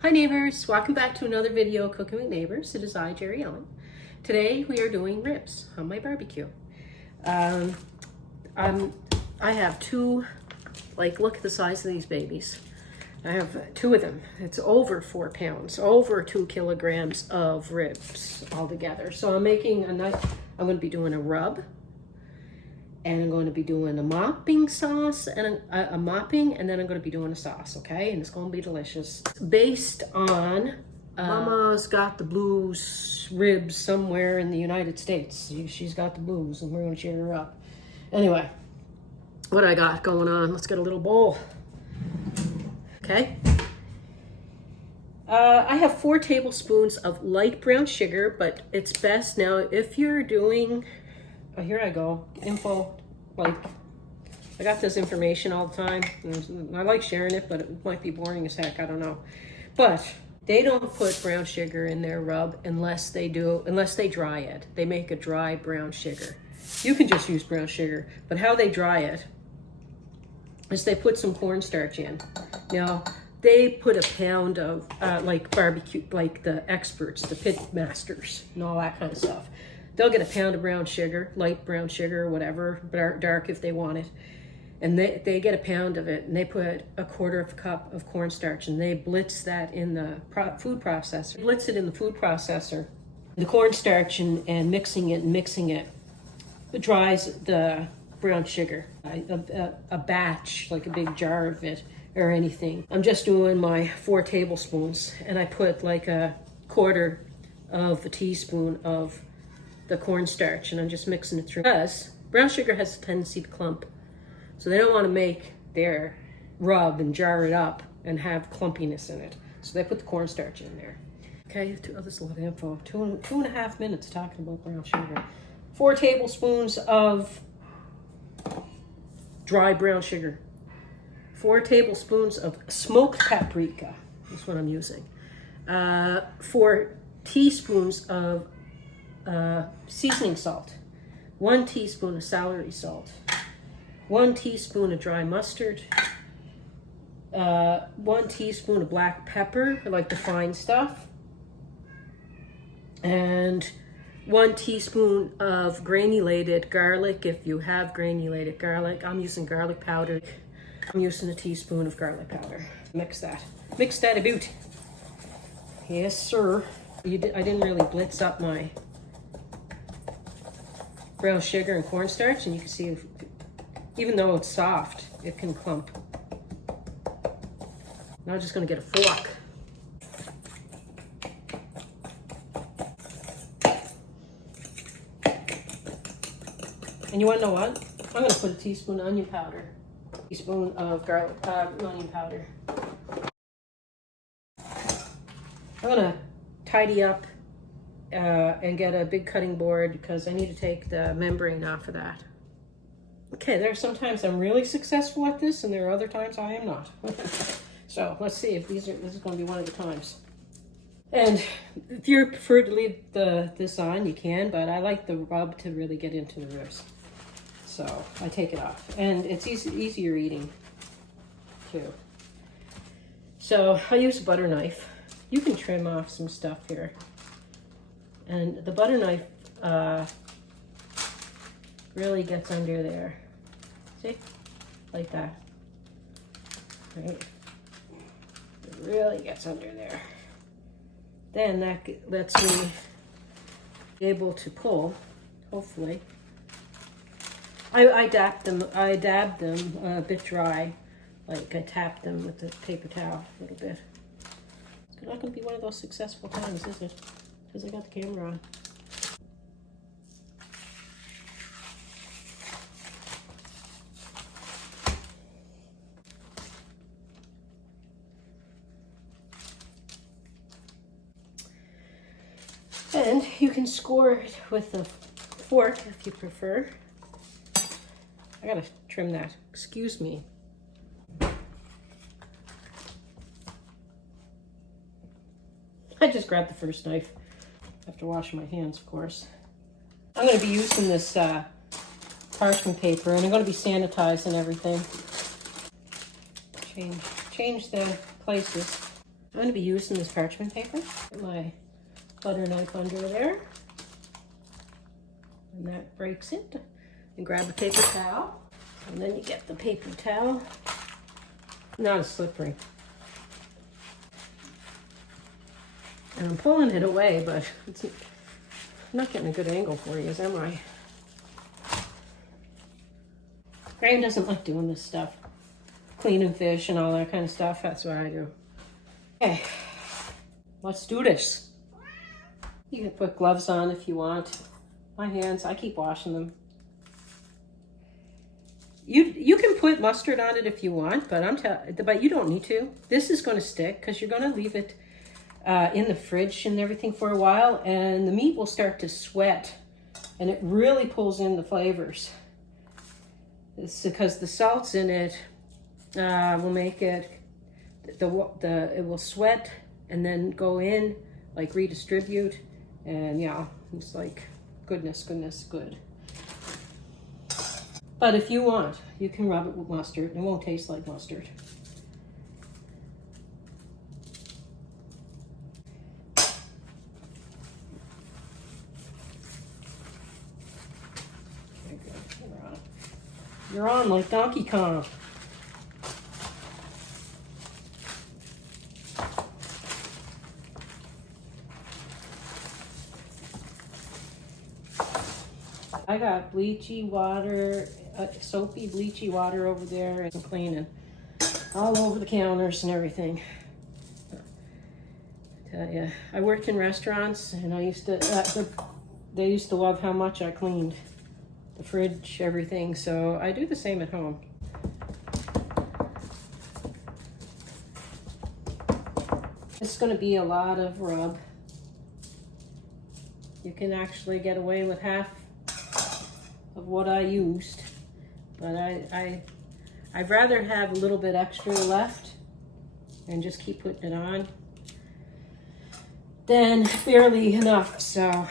Hi neighbors, welcome back to another video Cooking with Neighbors. It is I, Jerry Ellen. Today we are doing ribs on my barbecue. I have two, look at the size of these babies. I have two of them. It's over 4 pounds, over 2 kilograms of ribs altogether. So I'm making I'm going to be doing a rub, and I'm going to be doing a mopping sauce and a mopping, and then I'm going to be doing a sauce, okay? And it's going to be delicious. Based on Mama's got the blues ribs somewhere in the United States. She's got the blues, and we're going to cheer her up. Anyway, what I got going on? Let's get a little bowl. Okay. I have 4 tablespoons of light brown sugar, but it's best now if you're doing. Oh, here I go. Info. I got this information all the time. And I like sharing it, but it might be boring as heck. I don't know. But they don't put brown sugar in their rub unless they dry it. They make a dry brown sugar. You can just use brown sugar, but how they dry it is they put some cornstarch in. Now, they put a pound of barbecue, like the experts, the pit masters, and all that kind of stuff. They'll get a pound of brown sugar, light brown sugar, or whatever, dark if they want it. And they get a pound of it, and they put a 1/4 cup of cornstarch, and they blitz that in the food processor. Blitz it in the food processor. The cornstarch and mixing it dries the brown sugar. A batch, like a big jar of it, or anything. I'm just doing my 4 tablespoons, and I put like a 1/4 of a teaspoon of the cornstarch, and I'm just mixing it through. Because brown sugar has a tendency to clump, so they don't want to make their rub and jar it up and have clumpiness in it. So they put the cornstarch in there. Okay, this is a lot of info. 2.5 minutes talking about brown sugar. 4 tablespoons of dry brown sugar. 4 tablespoons of smoked paprika. That's what I'm using. 4 teaspoons of seasoning salt, 1 teaspoon of celery salt, 1 teaspoon of dry mustard, 1 teaspoon of black pepper, I like the fine stuff, and 1 teaspoon of granulated garlic. If you have granulated garlic, I'm using garlic powder. I'm using a teaspoon of garlic powder. Mix that about. Yes, sir. I didn't really blitz up my brown sugar and cornstarch, and you can see even though it's soft, it can clump. Now I'm just going to get a fork. And you want to know what? I'm going to put a teaspoon of onion powder, a teaspoon of garlic onion powder. I'm going to tidy up and get a big cutting board because I need to take the membrane off of that. Okay, there are sometimes I'm really successful at this, and there are other times I am not. So let's see if this is going to be one of the times. And if you prefer to leave this on, you can, but I like the rub to really get into the ribs. So I take it off, and it's easier eating too. So I use a butter knife. You can trim off some stuff here. And the butter knife really gets under there. See? Like that. Right? It really gets under there. Then that lets me be able to pull, hopefully. I dab them a bit dry. Like I tap them with the paper towel a little bit. It's not going to be one of those successful times, is it? Because I got the camera on. And you can score it with a fork if you prefer. I gotta trim that. Excuse me. I just grabbed the first knife. After washing my hands, of course. I'm going to be using this parchment paper, and I'm going to be sanitizing everything. Change the places. I'm going to be using this parchment paper. Put my butter knife under there. And that breaks it. And grab a paper towel. And then you get the paper towel. Not as slippery. And I'm pulling it away, but it's not getting a good angle for you, am I? Graham doesn't like doing this stuff. Cleaning fish and all that kind of stuff. That's what I do. Okay, let's do this. You can put gloves on if you want. My hands, I keep washing them. You can put mustard on it if you want, but you don't need to. This is going to stick because you're going to leave it in the fridge and everything for a while, and the meat will start to sweat, and it really pulls in the flavors. It's because the salts in it will make it it will sweat and then go in, like redistribute, and yeah, it's like goodness, good. But if you want, you can rub it with mustard. It won't taste like mustard. Okay, good. You're on like Donkey Kong. I got bleachy water, soapy bleachy water over there, and cleaning all over the counters and everything. I tell you, I worked in restaurants, and I used to. They used to love how much I cleaned the fridge, everything. So I do the same at home. It's going to be a lot of rub. You can actually get away with half of what I used, but I'd rather have a little bit extra left and just keep putting it on than barely enough. So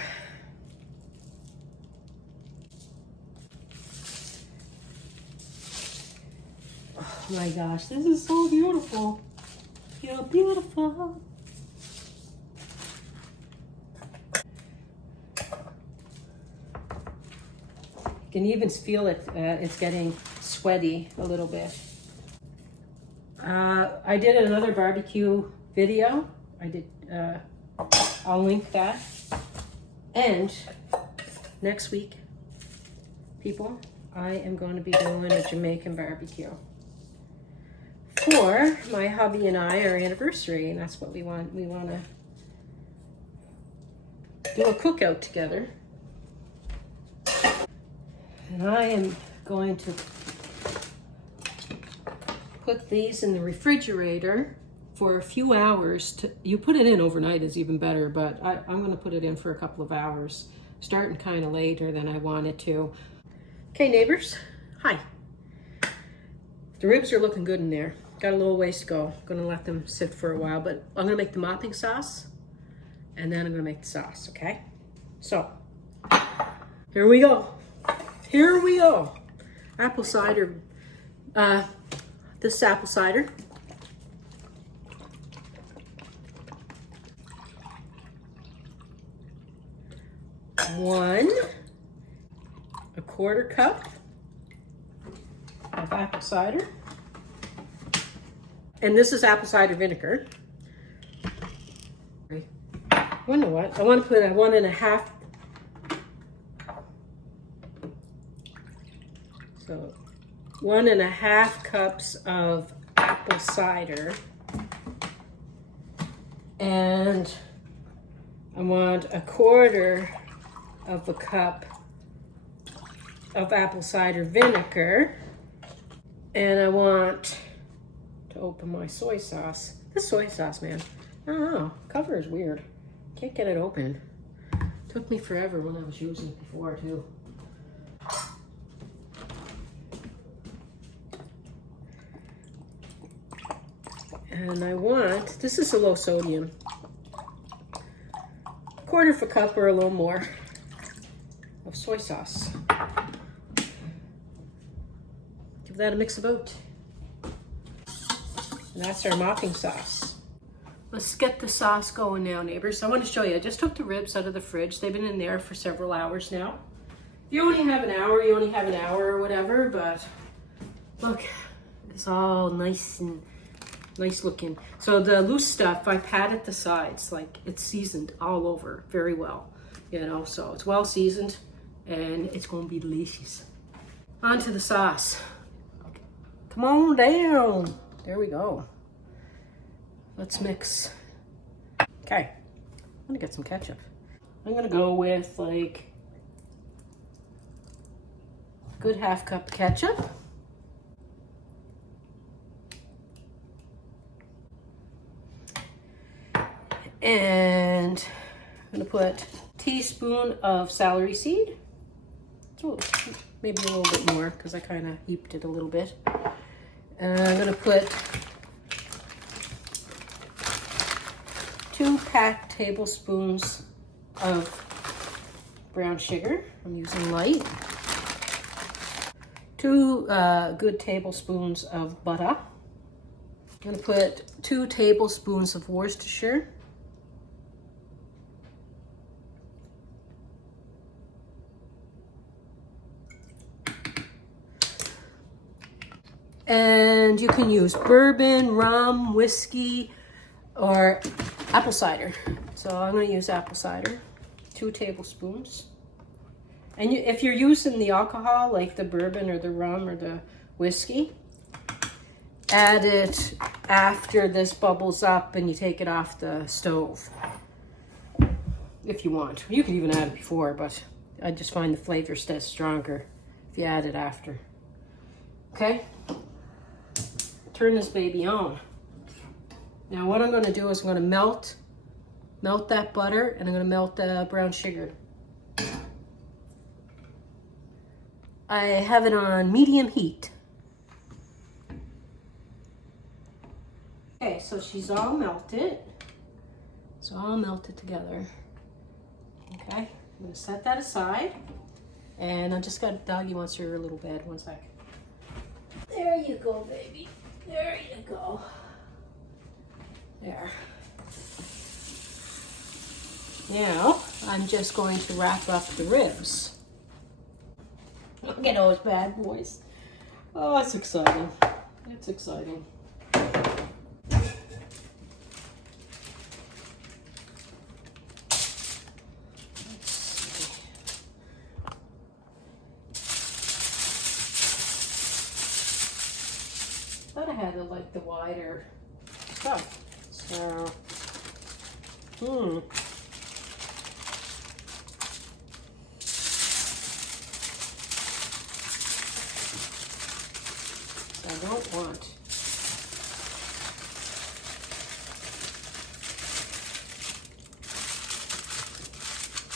oh my gosh, this is so beautiful. You're beautiful. You can even feel it, it's getting sweaty a little bit. I did another barbecue video. I'll link that. And next week, people, I am going to be doing a Jamaican barbecue for my hubby and I, our anniversary, and that's what we want. We want to do a cookout together. And I am going to put these in the refrigerator for a few hours. You put it in overnight is even better, but I'm going to put it in for a couple of hours, starting kind of later than I wanted to. Okay, neighbors, hi. The ribs are looking good in there. Got a little ways to go. Going to let them sit for a while, but I'm going to make the mopping sauce, and then I'm going to make the sauce, okay? So, here we go. Here we go. Apple cider. This is apple cider. A quarter cup of apple cider. And this is apple cider vinegar. I wonder what? I want to put a 1.5. So 1.5 cups of apple cider, and I want 1/4 of a cup of apple cider vinegar, and I want to open my soy sauce. This soy sauce, man, I don't know, cover is weird. Can't get it open. Took me forever when I was using it before too. And I want, this is a low sodium, 1/4 of a cup or a little more of soy sauce. Give that a mix about. And that's our mopping sauce. Let's get the sauce going now, neighbors. I want to show you. I just took the ribs out of the fridge. They've been in there for several hours now. If you only have an hour, you only have an hour or whatever, but look, it's all nice and nice looking. So the loose stuff, I patted the sides, like it's seasoned all over very well, you know, so it's well seasoned and it's going to be delicious. On to the sauce. Come on down. There we go. Let's mix. Okay, I'm gonna get some ketchup. I'm gonna go with like a good half cup ketchup. And I'm gonna put a teaspoon of celery seed. So maybe a little bit more because I kind of heaped it a little bit. And I'm gonna put 2 packed tablespoons of brown sugar. I'm using light. 2 good tablespoons of butter. I'm gonna put 2 tablespoons of Worcestershire. And you can use bourbon, rum, whiskey, or apple cider. So I'm going to use apple cider, 2 tablespoons. And if you're using the alcohol, like the bourbon or the rum or the whiskey, add it after this bubbles up and you take it off the stove. If you want. You can even add it before, but I just find the flavor stays stronger if you add it after. Okay? Turn this baby on. Now what I'm going to do is I'm going to melt that butter and I'm going to melt the brown sugar. I have it on medium heat. Okay, so she's all melted. It's all melted together. Okay, I'm going to set that aside. And I just got Doggy wants her little bed. One sec. There you go, baby. There you go. There. Now, I'm just going to wrap up the ribs. Look at those bad boys. Oh, it's exciting. It's exciting. I thought I had like the wider stuff. So, I don't want.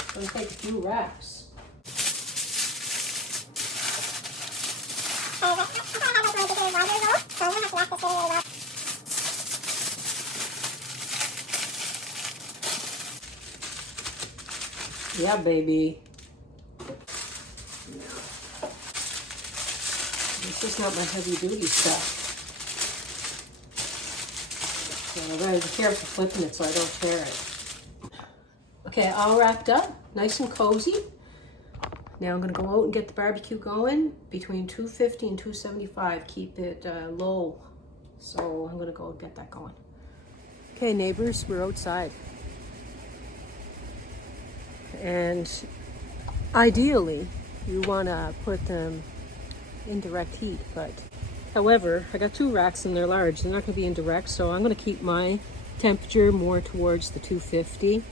I'm going to take a few wraps. Yeah, baby. This is not my heavy duty stuff. So I gotta be careful flipping it so I don't tear it. Okay, all wrapped up, nice and cozy. Now I'm gonna go out and get the barbecue going between 250 and 275. Keep it low. So I'm gonna go get that going. Okay, neighbors, we're outside. And ideally, you wanna put them in direct heat, but however, I got 2 racks and they're large. They're not gonna be in direct, so I'm gonna keep my temperature more towards the 250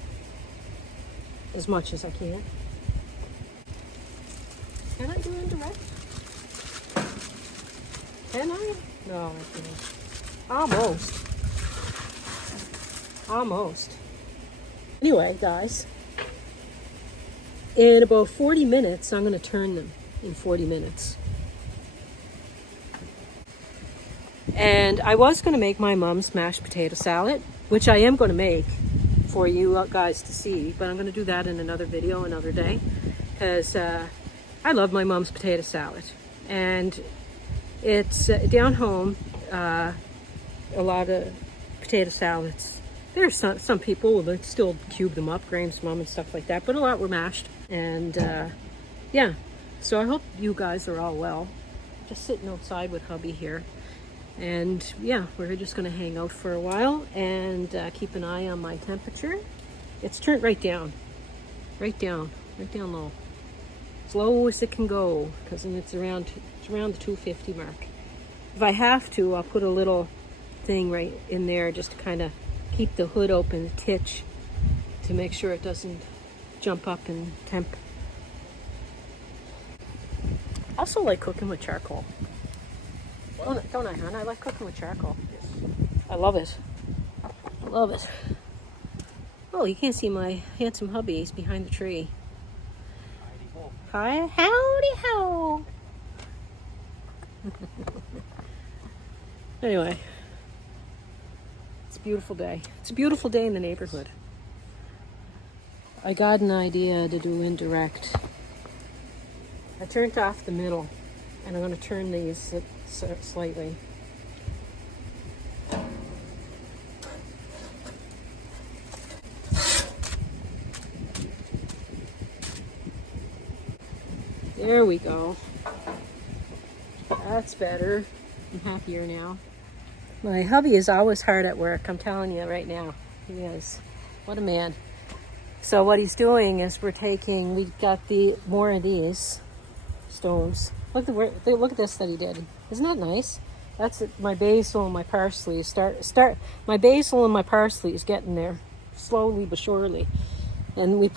as much as I can. Can I do indirect? Can I? No, I can't. Almost. Almost. Anyway, guys, in about 40 minutes, I'm going to turn them in 40 minutes. And I was going to make my mom's mashed potato salad, which I am going to make for you guys to see, but I'm going to do that in another video another day, because I love my mom's potato salad. And it's down home, a lot of potato salads There's some people that still cube them up, grind them up and stuff like that, but a lot were mashed. And yeah, so I hope you guys are all well. Just sitting outside with hubby here. And yeah, we're just gonna hang out for a while and keep an eye on my temperature. It's turned right down low. As low as it can go, because it's around the 250 mark. If I have to, I'll put a little thing right in there just to kind of keep the hood open, titch, to make sure it doesn't jump up in temp. I also like cooking with charcoal. Don't I, hon? I like cooking with charcoal. I love it. I love it. Oh, you can't see my handsome hubby. He's behind the tree. Hi, howdy ho. Anyway, it's a beautiful day. It's a beautiful day in the neighborhood. I got an idea to do indirect. I turned off the middle, and I'm going to turn these slightly. There we go. That's better. I'm happier now. My hubby is always hard at work. I'm telling you right now. He is. What a man. So what he's doing is we got more of these stones. Look at this that he did. Isn't that nice? That's it. My basil and my parsley my basil and my parsley is getting there slowly but surely. And we he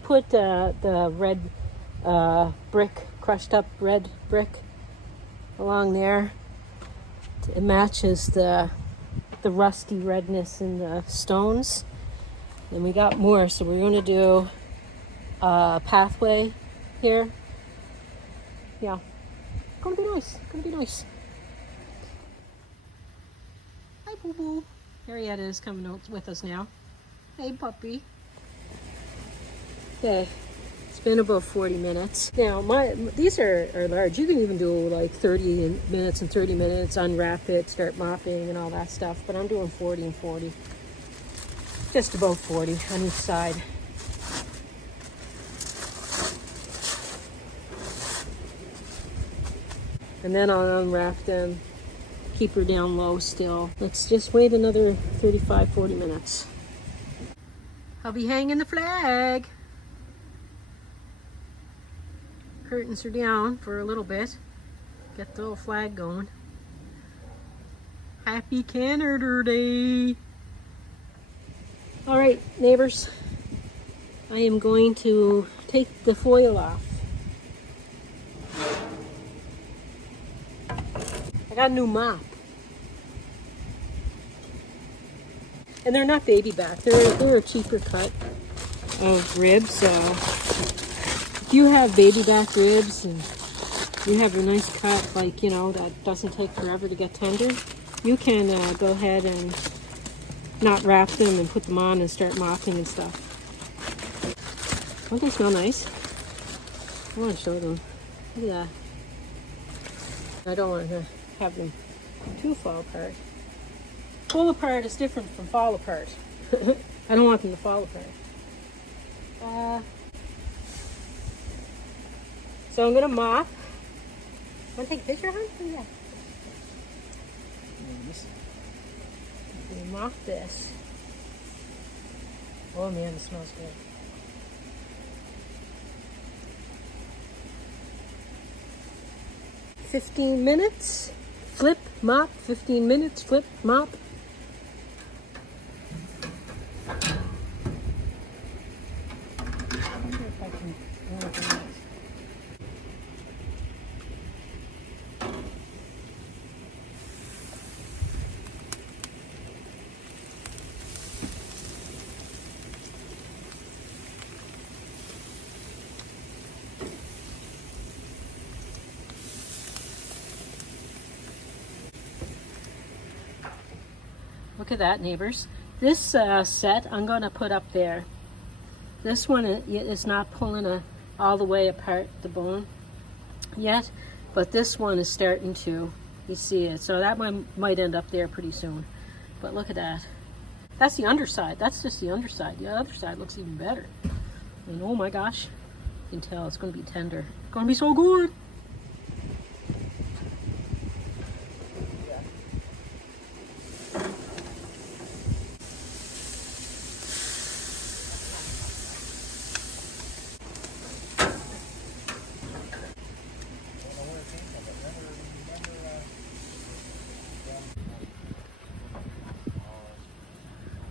put the red crushed up red brick along there. It matches the rusty redness in the stones. And we got more, so we're going to do a pathway here. Yeah, gonna be nice. Hi, boo boo. Harriet is coming out with us now. Hey, puppy. Okay, it's been about 40 minutes. Now, these are large. You can even do like 30 minutes and 30 minutes, unwrap it, start mopping and all that stuff. But I'm doing 40 and 40. Just about 40 on each side. And then I'll unwrap them, keep her down low still. Let's just wait another 35, 40 minutes. I'll be hanging the flag. Curtains are down for a little bit. Get the little flag going. Happy Canada Day. All right, neighbors. I am going to take the foil off. I got a new mop. And they're not baby back. They're a cheaper cut of ribs. If you have baby back ribs and you have a nice cut, like, you know, that doesn't take forever to get tender, you can go ahead and not wrap them and put them on and start mopping and stuff. Don't they smell nice? I want to show them. Look at that. I don't want to have them too fall apart. Pull apart is different from fall apart. I don't want them to fall apart. So I'm gonna mop. Want to take a picture, hon? Yeah. Mop this. Oh man, it smells good. "15 minutes, flip, mop, 15 minutes, flip, mop." I wonder if I can organize. Look at that, neighbors. This set I'm going to put up there. This one is not pulling all the way apart the bone yet, but this one is starting to. You see it. So that one might end up there pretty soon. But look at that. That's the underside. That's just the underside. The other side looks even better. And oh my gosh, you can tell it's going to be tender. It's going to be so good.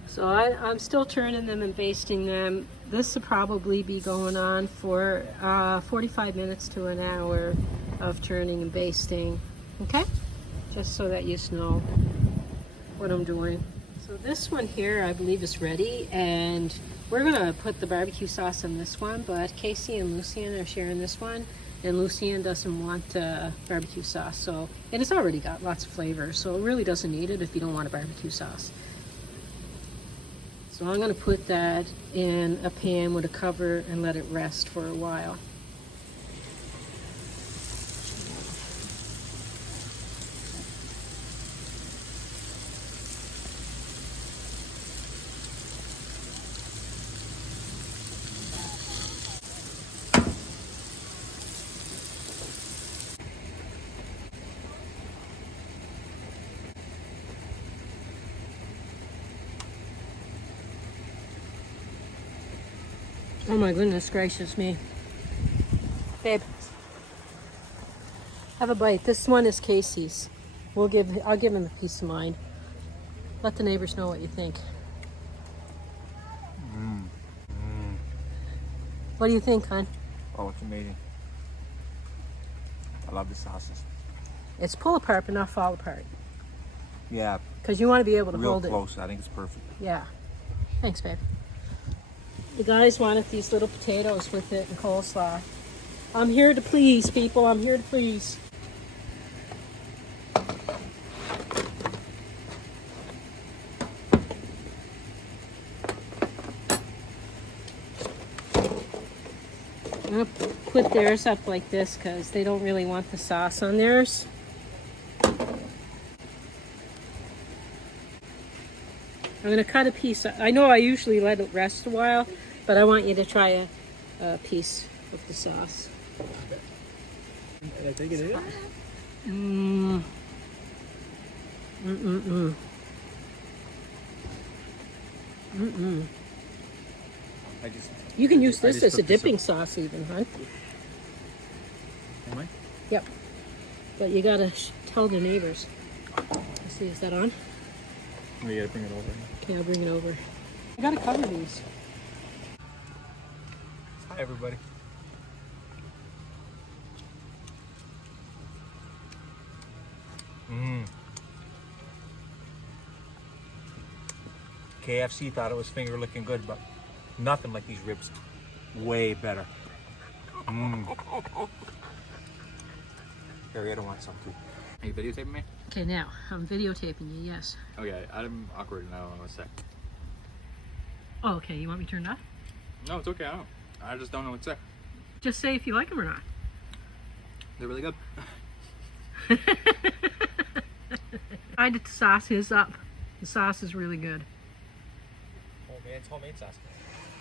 So I'm still turning them and basting them. This will probably be going on for 45 minutes to an hour of turning and basting. Okay? Just so that you know what I'm doing. So this one here I believe is ready, and we're gonna put the barbecue sauce in this one, but Casey and Lucian are sharing this one, and Lucian doesn't want barbecue sauce. So, and it's already got lots of flavor, so it really doesn't need it if you don't want a barbecue sauce. So I'm going to put that in a pan with a cover and let it rest for a while. Oh my goodness gracious me. Babe, have a bite. This one is Casey's. I'll give him a piece of mine. Let the neighbors know what you think. What do you think, hon? Oh, it's amazing. I love the sauces. It's pull apart but not fall apart. Yeah. Because you want to be able to real hold close. I think it's perfect. Yeah. Thanks, babe. The guys wanted these little potatoes with it and coleslaw. I'm here to please, people. I'm here to please. I'm going to put theirs up like this because they don't really want the sauce on theirs. I'm going to cut a piece. I know I usually let it rest a while, but I want you to try a piece of the sauce. Can I take it in? You can use this as a dipping sauce even, huh? Am I? Yep. But you gotta tell the neighbors. Let's see, is that on? Oh, you gotta bring it over. Okay, I'll bring it over. I gotta cover these. Hi, everybody. KFC thought it was finger licking good, but nothing like these ribs. Way better. Harry, I don't want some too. Are you videotaping me? Okay, now I'm videotaping you. Yes. Okay, I'm awkward now. I want to say. Oh, okay. You want me turned off? No, it's okay. I just don't know what to say. Just say if you like them or not. They're really good. I did the sauce is up. The sauce is really good. Oh man, it's homemade sauce.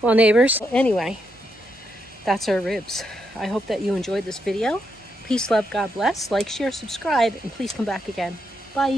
Well, neighbors, anyway, that's our ribs. I hope that you enjoyed this video. Peace, love, God bless. Like, share, subscribe, and please come back again. Bye.